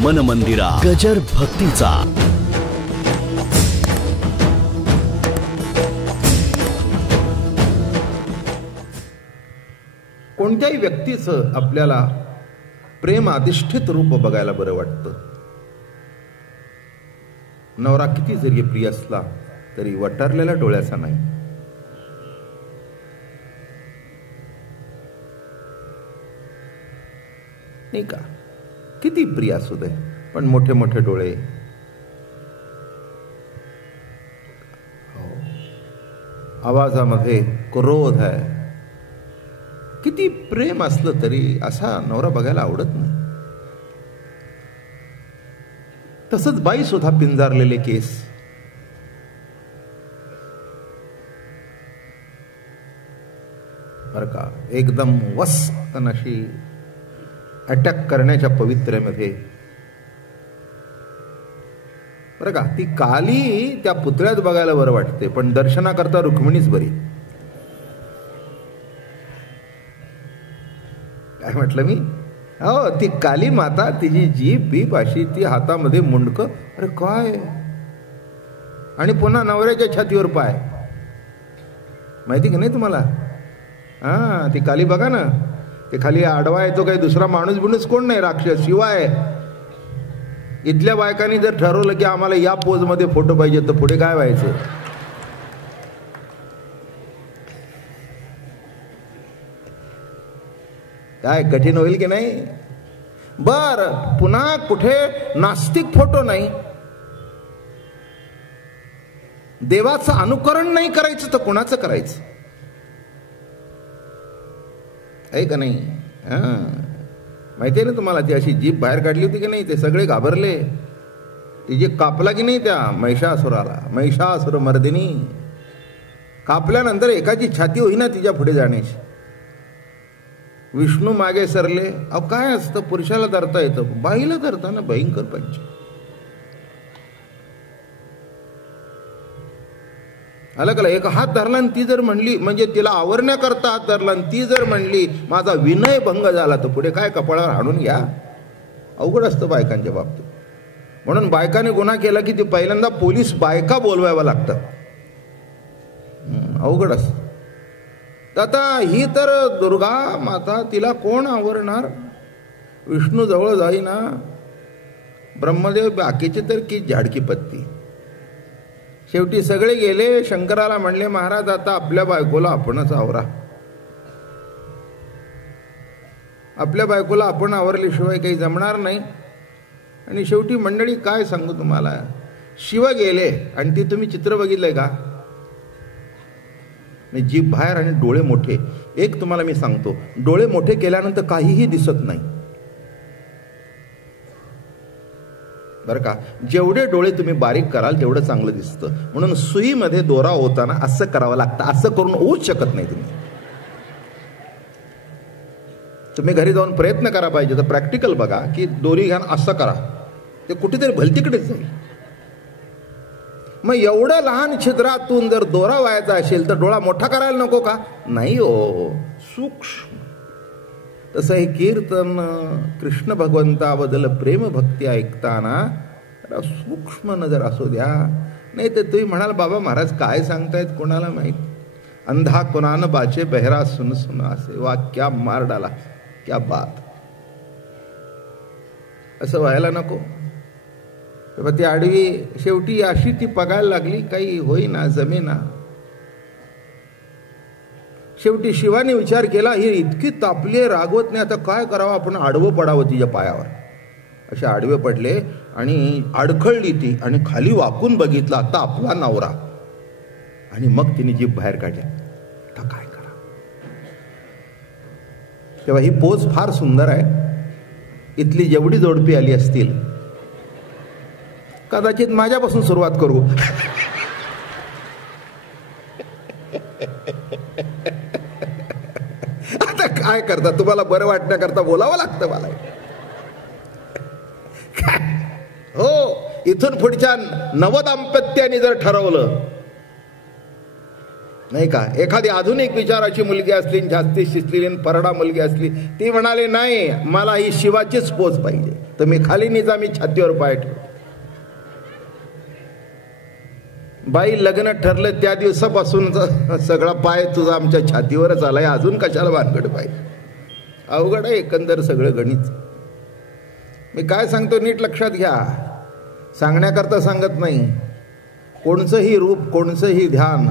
मन मंदिरा गजर भक्तीचा. कोणत्याही व्यक्तीचं आपल्याला प्रेम अधिष्ठित रूप बघायला बरं वाटतं. नवरा किती जरी प्रिय असला तरी वटारलेल्या डोळ्याचा नाही. नाही का? किती प्रिय असू दे पण मोठे मोठे डोळे. आवाजामध्ये क्रोध आहे. किती प्रेम असलं तरी असा नवरा बघायला आवडत नाही. तसंच बाई सुद्धा पिंजारलेले केस. बर का? एकदम वस्तन अशी अटॅक करण्याच्या पवित्र्यामध्ये. बरं का? ती काली त्या पुतळ्यात बघायला बरं वाटते पण दर्शनाकरता रुक्मिणीच बरी. काय म्हटलं मी? हो, ती काली माता, तिची जीभ बीप अशी, ती हातामध्ये मुंडक. अरे काय! आणि पुन्हा नवऱ्याच्या छातीवर पाय. माहिती की नाही तुम्हाला? हा, ती काली बघा ना. ते खाली आडवा येतो, काही दुसरा माणूस बिणूस कोण नाही, राक्षस. शिवाय इथल्या बायकांनी जर ठरवलं की आम्हाला या पोज मध्ये फोटो पाहिजे तर पुढे काय व्हायचं? काय कठीण होईल की नाही? बर, पुन्हा कुठे नास्तिक फोटो नाही. देवाचं अनुकरण नाही करायचं तर कुणाचं करायचं? आहे का नाही? माहिती आहे ना तुम्हाला? ती अशी जीभ बाहेर काढली होती की नाही, ते सगळे घाबरले. ती जी कापला की नाही त्या महिषासुराला, महिषासुर मर्दिनी, कापल्यानंतर एकाची छाती होईना तिच्या पुढे जाण्याची. विष्णू मागे सरले. अहो काय असतं, पुरुषाला धरता येतं, बाईला धरताना भयंकर पंच. अलग अलग एक हात धरला आणि ती जर म्हणली, म्हणजे तिला आवरण्याकरता हात धरला आणि ती जर म्हणली माझा विनय भंग झाला तर पुढे काय कपाळावर हाणून घ्या. अवघड असतं बायकांच्या बाबतीत. म्हणून बायकाने गुन्हा केला की ती पहिल्यांदा पोलीस बायका बोलवायला लागतात. अवघड असत. आता ही तर दुर्गा माता, तिला कोण आवरणार? विष्णू जवळ जाईना, ब्रह्मदेव बाकीचे तर की झाडकी पत्ती. शेवटी सगळे गेले. शंकराला म्हणले महाराज आता आपल्या बायकोला आपणच आवरा. आपल्या बायकोला आपण आवरल्याशिवाय काही जमणार नाही. आणि शेवटी मंडळी काय सांगू तुम्हाला, शिव गेले आणि ती तुम्ही चित्र बघितलंय का? जीभ बाहेर आणि डोळे मोठे. एक तुम्हाला मी सांगतो, डोळे मोठे केल्यानंतर काहीही दिसत नाही. बरं का? जेवढे डोळे तुम्ही बारीक कराल तेवढं चांगलं दिसतं. म्हणून सुईमध्ये दोरा होताना असं करावं लागतं. असं करून होऊच शकत नाही. तुम्ही घरी जाऊन प्रयत्न करा, पाहिजे तर प्रॅक्टिकल बघा की दोरी घ्या असं करा, ते कुठेतरी भलतीकडेच जाईल. मग एवढं लहान छिद्रातून जर दोरा व्हायचा असेल तर डोळा मोठा करायला नको का? नाही हो, सूक्ष्म. तसं हे कीर्तन कृष्ण भगवंताबद्दल प्रेम भक्ती ऐकताना जरा सूक्ष्म नजर असू द्या. नाही तर तुम्ही म्हणाल बाबा महाराज काय सांगतायत कोणाला माहित. अंधा कुणान बाचे बहरा सुन सुन असे. वा क्या मार डाला, क्या बात. असं व्हायला नको. तेव्हा ती आडवी शेवटी अशी ती पगायला लागली, काही होईना, जमेना. शेवटी शिवाने विचार केला, ही इतकी तापली, रागवत नाही, आता काय करावं, आपण आडवं पडावं तिच्या पायावर. असे आडवे पडले आणि अडखळली ती आणि खाली वाकून बघितला, आता आपला नवरा. आणि मग तिने जीभ बाहेर काढली. आता काय करा? तेव्हा ही पोज फार सुंदर आहे. इथली जेवढी जोडपी आली असतील, कदाचित माझ्यापासून सुरुवात करू. आता काय करता, तुम्हाला बरं वाटण्याकरता बोलावं लागतं मला. हो, इथून पुढच्या नवदाम्पत्याने जर ठरवलं नाही का. एखादी आधुनिक विचाराची मुलगी असली, जास्ती शिकलेली परडा मुलगी असली, ती म्हणाले नाही मला ही शिवाचीच पोच पाहिजे, तर मी खाली निजा, मी छातीवर पाय ठेव. बाई लग्न ठरलं त्या दिवसापासून सगळा पाय तुझा आमच्या छातीवरच आलाय, अजून कशाला भानगड पाहिजे. अवघड आहे एकंदर सगळं गणित. मी काय सांगतो नीट लक्षात घ्या, सांगण्याकरता सांगत नाही. कोणचंही रूप, कोणचंही ध्यान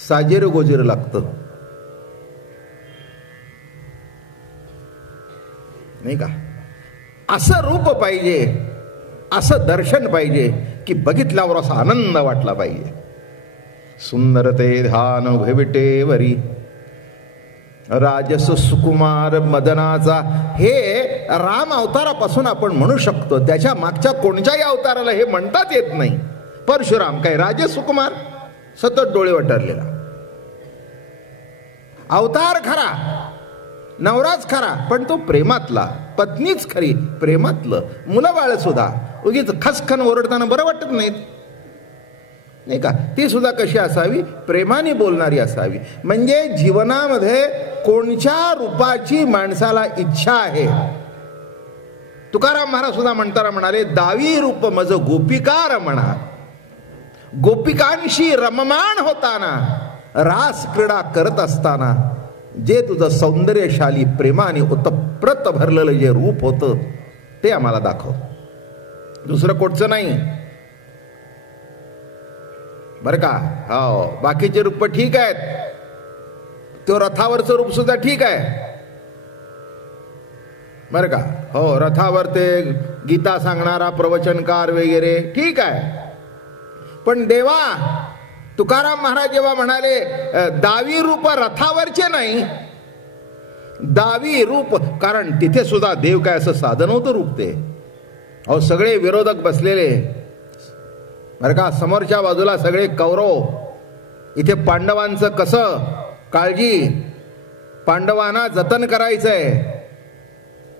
साजेर गोजेर लागतं, नाही का. असं रूप पाहिजे, असं दर्शन पाहिजे की बघितल्यावर असा आनंद वाटला पाहिजे. सुंदर ते ध्यान भविटे वरी राजस सुकुमार मदनाचा, हे राम अवतारापासून आपण म्हणू शकतो. त्याच्या मागच्या कोणत्याही अवताराला हे म्हणताच येत नाही. परशुराम काय राजस सुकुमार, सतत डोळे वटारलेला अवतार खरा, नवराच खरा, पण तो प्रेमातला. पत्नीच खरी, प्रेमातलं. मुलं बाळ सुद्धा उगीच खसखन ओरडताना बरं वाटत नाहीत, नाही का. ती सुद्धा कशी असावी, प्रेमाने बोलणारी असावी. म्हणजे जीवनामध्ये कोणत्या रूपाची माणसाला इच्छा आहे. तुकाराम महाराज सुद्धा म्हणताना म्हणाले, दावी रूप मज गोपिका रमणा, गोपिकांशी रममाण होताना, रास क्रीडा करत असताना जे तुझं सौंदर्यशाली प्रेमाने ओतप्रत भरलेलं जे रूप होतं ते आम्हाला दाखव, दुसरं कोणचं नाही बरं का. हो, बाकीचे रूप ठीक आहेत, तो रथावरचं रूप सुद्धा ठीक आहे बरं का. हो, रथावर ते गीता सांगणारा प्रवचनकार वगैरे ठीक आहे, पण देवा तुकाराम महाराज जेव्हा म्हणाले दावी रूप रथावरचे नाही, दावी रूप, कारण तिथे सुद्धा देव काय असं साधन होतं रूप ते. अहो सगळे विरोधक बसलेले बरं का, समोरच्या बाजूला सगळे कौरव, इथे पांडवांचं कसं काळजी, पांडवांना जतन करायचंय.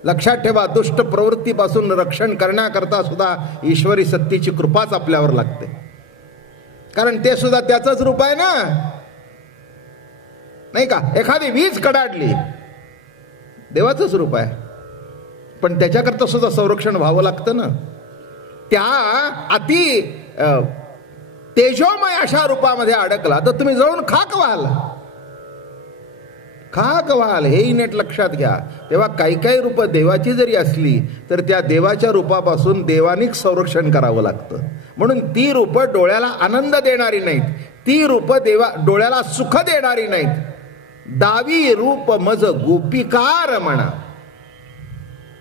लक्षात ठेवा, दुष्ट प्रवृत्तीपासून रक्षण करण्याकरता सुद्धा ईश्वरी सत्तेची कृपाच आपल्यावर लागते, कारण ते सुद्धा त्याचंच रूप आहे ना, नाही का. एखादी वीज कडाडली, देवाचंच रूप आहे, पण त्याच्याकरता सुद्धा संरक्षण व्हावं लागतं ना. त्या अति तेजोमय अशा रूपामध्ये अडकला तर तुम्ही जळून खाक व्हाल, खाक व्हाल, हेही नीट लक्षात घ्या. तेव्हा काही काही रूप देवाची जरी असली तर त्या देवाच्या रूपापासून देवानीच संरक्षण करावं लागतं. म्हणून ती रूप डोळ्याला आनंद देणारी नाहीत, ती रूप डोळ्याला सुख देणारी नाहीत. दावी रूप मज गोपिकार म्हणा,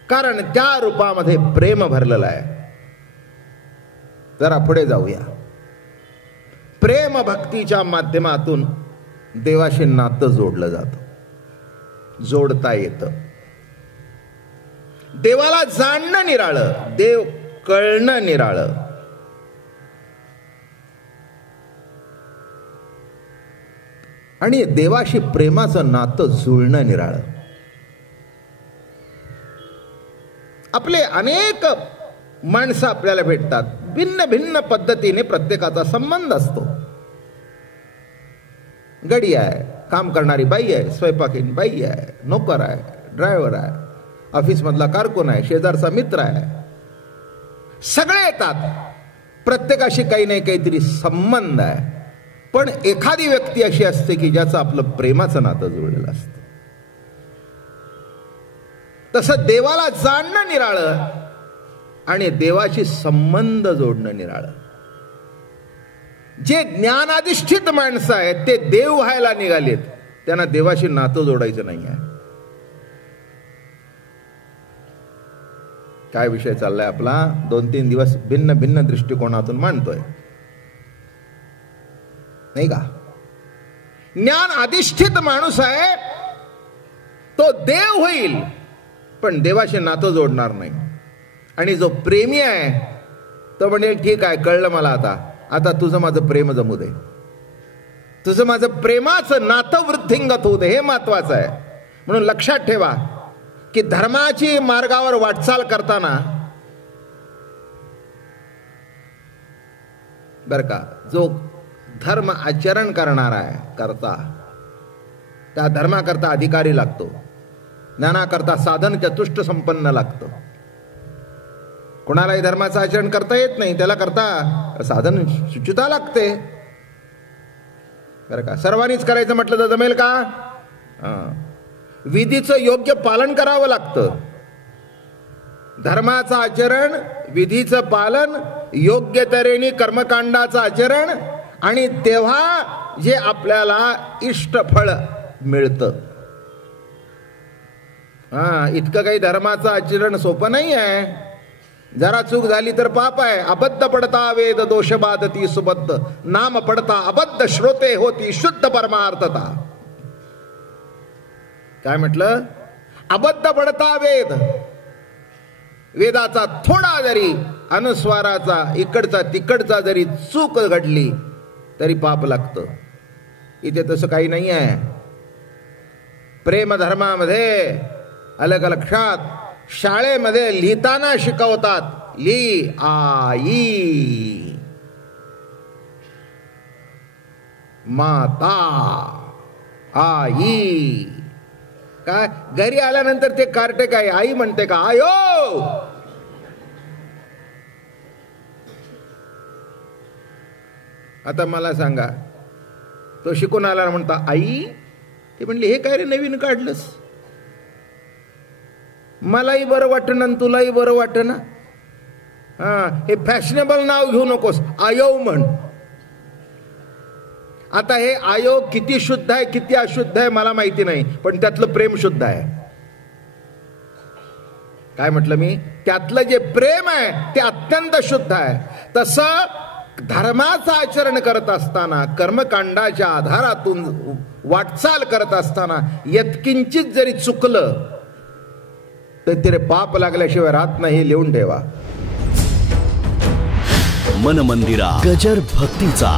कारण त्या रूपामध्ये प्रेम भरलेलं आहे. जरा पुढे जाऊया. प्रेम भक्तीच्या माध्यमातून देवाशी नातं जोडलं जातं, जोडता येतं. देवाला जाणणं निराळं, देव कळणं निराळं. आणि देवाशी प्रेमाचं नातं जुळणं निराळं. आपले अनेक माणसं आपल्याला भेटतात, भिन्न भिन्न पद्धतीने प्रत्येकाचा संबंध असतो. गडी आहे, काम करणारी बाई आहे, स्वयंपाकीन बाई आहे, नोकर आहे, ड्रायव्हर आहे, ऑफिस मधला कारकून आहे, शेजारचा मित्र आहे, सगळे येतात. प्रत्येकाशी काही नाही काहीतरी संबंध आहे. पण एखादी व्यक्ती अशी असते की ज्याचं आपलं प्रेमाचं नातं जुळलेलं असतं. तसं देवाला जाणणं निराळं आणि देवाशी संबंध जोडणं निराळं. जे ज्ञानाधिष्ठित माणसं आहेत ते देव व्हायला निघालेत, त्यांना देवाशी नातं जोडायचं नाही आहे. काय विषय चाललाय आपला, 2-3 दिवस भिन्न भिन्न दृष्टिकोनातून मांडतोय, नाही का. ज्ञान अधिष्ठित माणूस आहे तो देव होईल, पण देवाशी नातं जोडणार नाही. आणि जो प्रेमी आहे तो म्हणेल ठीक आहे, कळलं मला, आता तुझं माझं प्रेम जमू दे, तुझं माझं प्रेमाचं नातं वृद्धिंगत होऊ दे, हे महत्वाचं आहे. म्हणून लक्षात ठेवा की धर्माची मार्गावर वाटचाल करताना बर का, जो धर्म आचरण करणारा आहे करता, त्या धर्माकरता अधिकारी लागतो, ज्ञानाकरता साधन चतुष्ट संपन्न लागतं. कोणालाही धर्माचं आचरण करता येत नाही, त्याला करता साधन सुचिता लागते. बरं का, सर्वांनीच करायचं म्हटलं तर जमेल का? विधीचं योग्य पालन करावं लागतं. धर्माचं आचरण, विधीचं पालन, योग्य तऱ्हेने कर्मकांडाचं आचरण, आणि तेव्हा जे आपल्याला इष्ट फळ मिळतं. इतकं काही धर्माचं आचरण सोपं नाही आहे. जरा चूक झाली तर पाप आहे. अबद्ध पडता वेद दोष बाधती सुबद्ध, नाम पडता अबद्ध श्रोते होती शुद्ध परमार्थता. काय म्हटलं? अबद्ध पडता वेद, वेदाचा थोडा जरी अनुस्वाराचा इकडचा तिकडचा जरी चूक घडली तरी पाप लागतं. इथे तसं काही नाही आहे. प्रेम धर्मामध्ये अलग लक्षात, शाळेमध्ये लिहिताना शिकवतात, ली आई माता आई. काय घरी आल्यानंतर ते कार्टे काय आई म्हणते का? आयो. आता मला सांगा, तो शिकून आला म्हणता आई, ते म्हणले हे काय रे नवीन काढलंस, मलाही बरं वाटन आणि तुलाही बरं वाटन. हे फॅशनेबल नाव घेऊ नकोस, आयो म्हण. आता हे आयो किती शुद्ध आहे किती अशुद्ध आहे मला माहिती नाही, पण त्यातलं प्रेम शुद्ध आहे. काय म्हटलं मी? त्यातलं जे प्रेम आहे ते अत्यंत शुद्ध आहे. तसं धर्माचं आचरण करत असताना, कर्मकांडाच्या आधारातून वाटचाल करत असताना यत्किंचित जरी चुकलं तर तिथे पाप लागल्याशिवाय राहत नाही, लिहून ठेवा. मन मंदिरा गजर भक्तीचा.